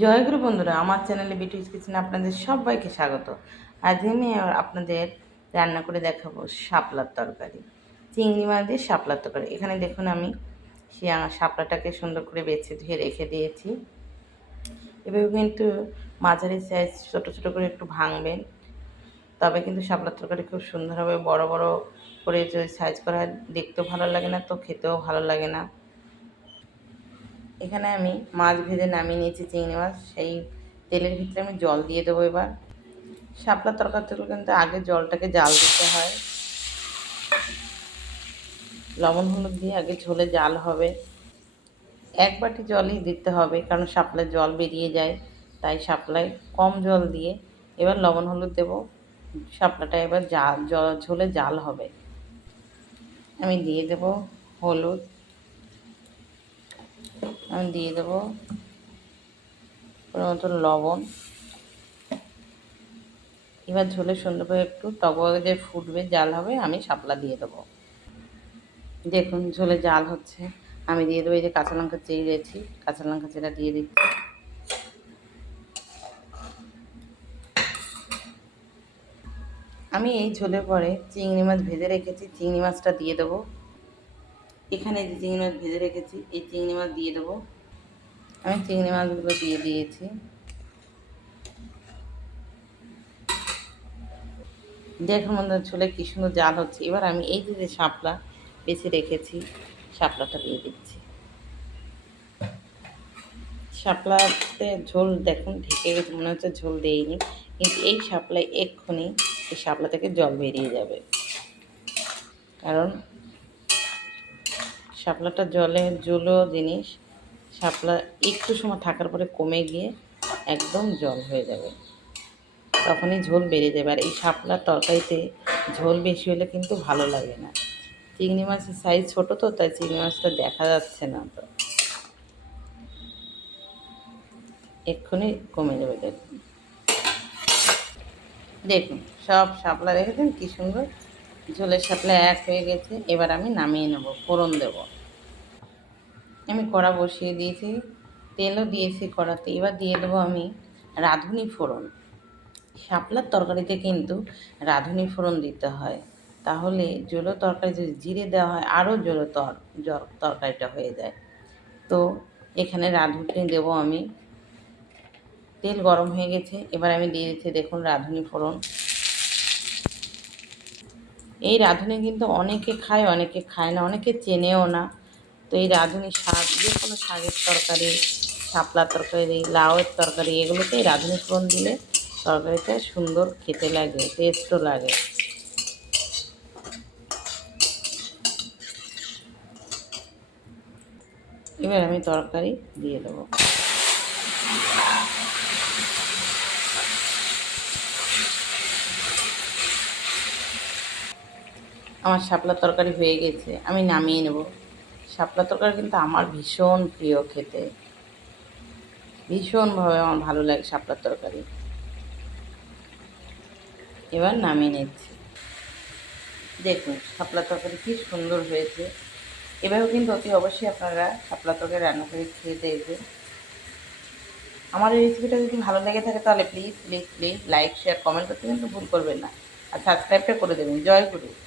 জয়গুরু বন্ধুরা, আমার চ্যানেলে বিটুইস কিচেনে আপনাদের সবাইকে স্বাগত। আজ আমি আপনাদের রান্না করে দেখাবো শাপলার তরকারি, চিংড়ি মাছ দিয়ে শাপলার তরকারি। এখানে দেখুন আমি শাপলাটাকে সুন্দর করে বেছে ধুয়ে রেখে দিয়েছি। এভাবে কিন্তু মাঝারি সাইজ ছোটো ছোটো করে একটু ভাঙবেন, তবে কিন্তু শাপলার তরকারি খুব সুন্দর হবে। বড় বড় করে যদি সাইজ করা হয় দেখতেও ভালো লাগে না, তো খেতেও ভালো লাগে না। এখানে আমি মাছ ভেজে নামিয়ে নিয়েছি চিংড়ি মাছ। সেই তেলের ভিতরে আমি জল দিয়ে দেবো। এবার শাপলা তরকারি কিন্তু আগে জলটাকে জাল দিতে হয়, লবণ হলুদ দিয়ে আগে ঝোলে জাল হবে। এক বাটি জলই দিতে হবে, কারণ শাপলায় জল বেরিয়ে যায়, তাই শাপলায় কম জল দিয়ে এবার লবণ হলুদ দেবো। শাপলাটা এবার ঝোলে জাল হবে। আমি দিয়ে দেবো হলুদ, আমি দিয়ে দেবো মতন লবণ। এবার ঝোলে সুন্দর করে একটু টকবগে যে ফুটবে, জাল হবে, আমি শাপলা দিয়ে দেবো। দেখুন ঝোলে জাল হচ্ছে, আমি দিয়ে দেবো এই যে কাঁচা লঙ্কা চিড়েছি, কাঁচা লঙ্কা চিরা দিয়ে দিচ্ছি। আমি এই ঝোলের পরে চিংড়ি মাছ ভেজে রেখেছি, চিংড়ি মাছটা দিয়ে দেবো। এখানে যে চিংড়ি মাছ ভেজে রেখেছি, এই চিংড়ি মাছ দিয়ে দেবো। আমি চিংড়ি মাছগুলো দিয়ে দিয়েছি। দেখুন বন্ধুরা, ঝোলে কী সুন্দর জাল হচ্ছে। এবার আমি এই যে শাপলা বেছে রেখেছি, শাপলাটা দিয়ে দিচ্ছি। শাপলাতে ঝোল দেখুন ঢেকে গেছে, মনে হচ্ছে ঝোল দেইনি, কিন্তু এই শাপলায় এক্ষুনি এই শাপলা থেকে জল বেরিয়ে যাবে, কারণ শাপলাটা জলীয় জিনিস। শাপলা একটু সময় থাকার পরে কমে গিয়ে একদম জল হয়ে যাবে, তখনই ঝোল বেড়ে যাবে। আর এই শাপলার তরকারিতে ঝোল বেশি হলে কিন্তু ভালো লাগে না। চিংড়ি মাছের সাইজ ছোটো তো, তাই চিংড়ি মাছটা দেখা যাচ্ছে না, তো এক্ষুনি কমে যাবে। দেখুন দেখুন সব শাপলা দেখেছেন কী সুন্দর ঝোলের শাপলা এক হয়ে গেছে। এবার আমি নামিয়ে নেব, ফোড়ন দেব। আমি কড়া বসিয়ে দিয়েছি, তেলও দিয়েছি কড়াতে। এবার দিয়ে দেবো আমি রাঁধুনি ফোড়ন। শাপলার তরকারিতে কিন্তু রাঁধুনি ফোড়ন দিতে হয়, তাহলে জোলো তরকারি যদি জিরে দেওয়া হয় আরও জোলো তরকারিটা হয়ে যায়। তো এখানে রাঁধুনি দেবো আমি। তেল গরম হয়ে গেছে, এবার আমি দিয়ে দিচ্ছি দেখুন রাঁধুনি ফোড়ন। এই রাঁধুনি কিন্তু অনেকে খায়, অনেকে খায় না, অনেকে চেনেও না। তো এই রাঁধুনি শাক, যে কোনো শাকের তরকারি, শাপলা তরকারি, লাউয়ের তরকারি, এগুলোতে এই রাঁধুনি ফোড়ন দিলে তরকারিটা সুন্দর খেতে লাগে, টেস্টও লাগে। এবার আমি তরকারি দিয়ে দেবো। আমার শাপলা তরকারি হয়ে গেছে, আমি নামিয়ে নেব। শাপলা তরকারি কিন্তু আমার ভীষণ প্রিয় খেতে, ভীষণভাবে আমার ভালো লাগে শাপলার তরকারি। এবার নামিয়ে নিচ্ছি। দেখুন শাপলা তরকারি কী সুন্দর হয়েছে। এভাবেও কিন্তু অতি অবশ্যই আপনারা শাপলা তরকারি রান্না করে খেয়ে দেখবেন। আমার এই রেসিপিটা যদি ভালো লেগে থাকে তাহলে please please please like share comment করতে কিন্তু ভুল করবেন না, আর সাবস্ক্রাইবটা করে দেবেন। জয় গুরু।